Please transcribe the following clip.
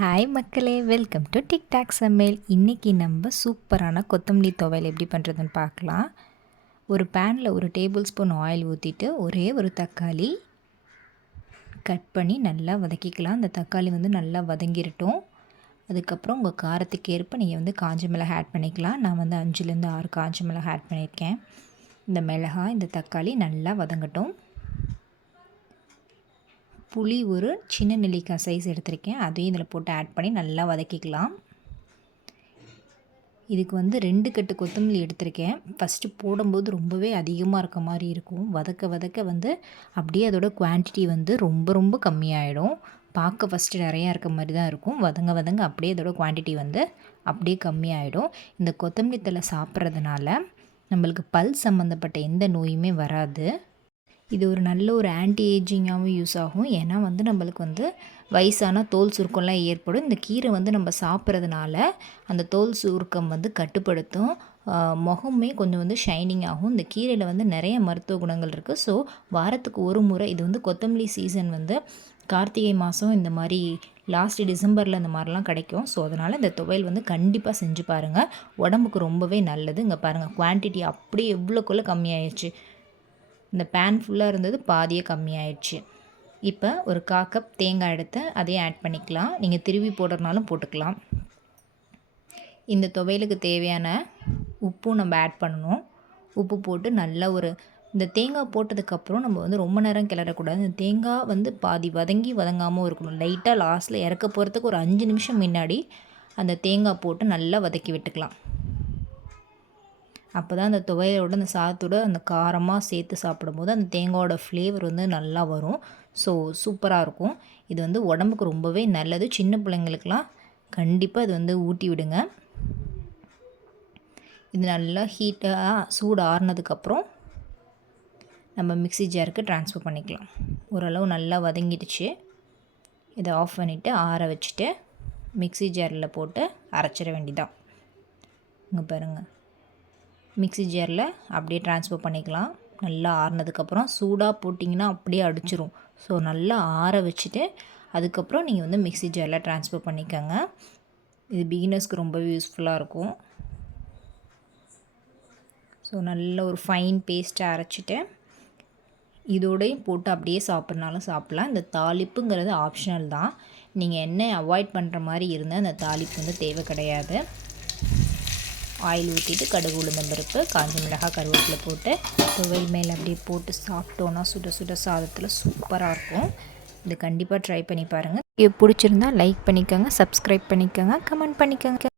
Hi மக்களே. Welcome to TikTok சமையல் இன்றைக்கி நம்ம சூப்பரான கொத்தமல்லி துவையல் எப்படி பண்ணுறதுன்னு பார்க்கலாம். ஒரு பேனில் ஒரு டேபிள் ஸ்பூன் ஆயில் ஊற்றிட்டு ஒரே ஒரு தக்காளி கட் பண்ணி நல்லா வதக்கிக்கலாம். அந்த தக்காளி வந்து நல்லா வதங்கிரட்டும். அதுக்கப்புறம் உங்கள் காரத்துக்கு ஏற்ப நீங்கள் வந்து காஞ்ச மிளகா ஆட் பண்ணிக்கலாம். நான் வந்து அஞ்சுலேருந்து ஆறு காஞ்ச மிளகா ஆட் பண்ணியிருக்கேன். இந்த மிளகாய் இந்த தக்காளி நல்லா வதங்கட்டும். புளி ஒரு சின்ன நெல்லிக்காய் சைஸ் எடுத்திருக்கேன். அதையும் இதில் போட்டு ஆட் பண்ணி நல்லா வதக்கிக்கலாம். இதுக்கு வந்து ரெண்டு கட்டு கொத்தமல்லி எடுத்திருக்கேன். ஃபஸ்ட்டு போடும்போது ரொம்பவே அதிகமாக இருக்க மாதிரி இருக்கும். வதக்க வதக்க வந்து அப்படியே அதோட குவான்டிட்டி வந்து ரொம்ப ரொம்ப கம்மியாயிடும். பார்க்க ஃபஸ்ட்டு நிறையா இருக்க மாதிரி தான் இருக்கும். வதங்க வதங்க அப்படியே அதோட குவான்டிட்டி வந்து அப்படியே கம்மியாயிடும். இந்த கொத்தமல்லி தலை சாப்பிட்றதுனால நம்மளுக்கு பல் சம்மந்தப்பட்ட எந்த நோயுமே வராது. இது ஒரு நல்ல ஒரு ஆன்டி ஏஜிங்காகவும் யூஸ் ஆகும். ஏன்னா வந்து நம்மளுக்கு வந்து வயசான தோல் சுருக்கம்லாம் ஏற்படும். இந்த கீரை வந்து நம்ம சாப்பிட்றதுனால அந்த தோல் சுருக்கம் வந்து கட்டுப்படுத்தும். முகமே கொஞ்சம் வந்து ஷைனிங் ஆகும். இந்த கீரையில் வந்து நிறைய மருத்துவ குணங்கள் இருக்குது ஸோ வாரத்துக்கு ஒரு முறை இது வந்து கொத்தமல்லி சீசன் வந்து கார்த்திகை மாதம் இந்த மாதிரி லாஸ்ட் டிசம்பரில் இந்த மாதிரிலாம் கிடைக்கும். ஸோ அதனால் இந்த துவையல் வந்து கண்டிப்பாக செஞ்சு பாருங்கள் உடம்புக்கு ரொம்பவே நல்லது. இங்கே பாருங்கள் குவான்டிட்டி அப்படியே எவ்வளோக்குள்ளே கம்மியாயிடுச்சு இந்த பேன் ஃபுல்லாக இருந்தது பாதியே கம்மியாயிடுச்சு. இப்போ ஒரு கா கப் தேங்காய் எடுத்து அதையும் ஆட் பண்ணிக்கலாம். நீங்கள் திருவி போடுறதுனாலும் போட்டுக்கலாம். இந்த துவையலுக்கு தேவையான உப்பும் நம்ம ஆட் பண்ணணும். உப்பு போட்டு நல்லா ஒரு இந்த தேங்காய் போட்டதுக்கப்புறம் நம்ம வந்து ரொம்ப நேரம் கிளறக்கூடாது. இந்த தேங்காய் வந்து பாதி வதங்கி வதங்காமல் இருக்கணும். லைட்டாக லாஸ்ட்டில் இறக்க போகிறதுக்கு ஒரு அஞ்சு நிமிஷம் முன்னாடி அந்த தேங்காய் போட்டு நல்லா வதக்கி விட்டுக்கலாம். அப்போ தான் அந்த துவையோட அந்த சாதத்தோட அந்த காரமாக சேர்த்து சாப்பிடும்போது அந்த தேங்காயோட ஃப்ளேவர் வந்து நல்லா வரும். ஸோ சூப்பராக இருக்கும். இது வந்து உடம்புக்கு ரொம்பவே நல்லது. சின்ன பிள்ளைங்களுக்கெலாம் கண்டிப்பாக இது வந்து ஊட்டி விடுங்க. இது நல்லா ஹீட்டாக சூடு ஆறுனதுக்கப்புறம் நம்ம மிக்சி ஜாருக்கு ட்ரான்ஸ்ஃபர் பண்ணிக்கலாம். ஓரளவு நல்லா வதங்கிடுச்சு. இதை ஆஃப் பண்ணிவிட்டு ஆற வச்சுட்டு மிக்சி ஜாரில் போட்டு அரைச்சிட வேண்டிதான். இங்கே பாருங்கள் மிக்சி ஜாரில் அப்படியே ட்ரான்ஸ்ஃபர் பண்ணிக்கலாம். நல்லா ஆறுனதுக்கப்புறம் சூடாக போட்டிங்கன்னா அப்படியே அடிச்சிரும். ஸோ நல்லா ஆற வச்சுட்டு அதுக்கப்புறம் நீங்கள் வந்து மிக்சி ஜாரில் ட்ரான்ஸ்ஃபர் பண்ணிக்கோங்க. இது பிகினர்ஸ்க்கு ரொம்பவே யூஸ்ஃபுல்லாக இருக்கும். ஸோ நல்ல ஒரு ஃபைன் பேஸ்ட்டை அரைச்சிட்டு இதோடையும் போட்டு அப்படியே சாப்பிட்னாலும் சாப்பிட்லாம். இந்த தாளிப்புங்கிறது ஆப்ஷனல் தான். நீங்கள் என்ன அவாய்ட் பண்ணுற மாதிரி இருந்தால் அந்த தாளிப்பு வந்து தேவை கிடையாது. ஆயில் ஊற்றிட்டு கடுகு உளுந்தம் பருப்பு காஞ்ச மிளகாய் கருவேப்பிலை போட்டு துவையல் மேலே அப்படியே போட்டு சாப்பிட்டோன்னா சுட சுட சாதத்தில் சூப்பராக இருக்கும். இது கண்டிப்பாக ட்ரை பண்ணி பாருங்கள் இது பிடிச்சிருந்தா லைக் பண்ணிக்கோங்க சப்ஸ்கிரைப் பண்ணிக்கோங்க கமெண்ட் பண்ணிக்கோங்க.